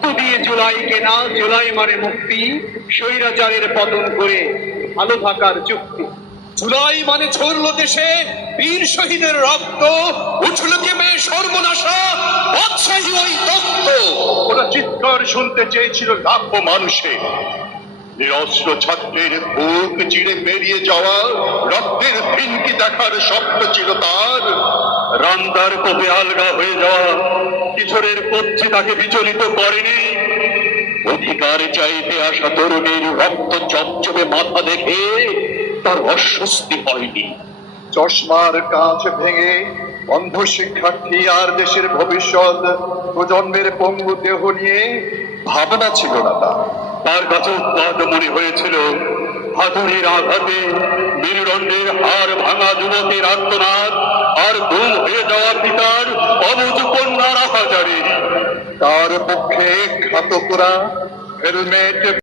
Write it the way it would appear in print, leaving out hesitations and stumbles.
রক্ত দিয়ে জুলাই কেনা, জুলাই মানে মুক্তি, স্বৈরাচারের পতন করে ভালো থাকার চুক্তি। জুলাই মানে ছড়ল দেশে বীর শহীদের রক্ত, উঠল কেমে সর্বনাশা বাদশাহী ওই তত্ত্ব। ওরা চিৎকার শুনতে চেয়েছিল লাখো মানুষে, নিরস্ত্র ছাত্রের বুক চিড়ে বেরিয়ে যাওয়া রক্তের ফিনকি দেখার স্বপ্ন ছিল তার। রান্দার কোপে আলগা হয়ে যাওয়া কিশোরের কচ্ছি তাকে বিচলিত করেনি। অধিকার চাইতে আসা তরুণীর রক্ত চমচমে মাথা দেখে তার অস্বস্তি হয়নি। চশমার কাঁচ ভেঙে অন্ধ শিক্ষার্থী আর দেশের ভবিষ্যৎ প্রজন্মের পঙ্গু দেহ নিয়ে ভাবনা ছিল না তার কাছে উৎপাদ মনে হয়েছিল হাতুড়ির আঘাতে মেরুদণ্ডের হাড় ভাঙা যুবকের আর্তনাদ, আর গুম হয়ে যাওয়া পিতার অবুঝ কন্যার আহাজারি। তার পক্ষে ঘাতকরা হেলমেট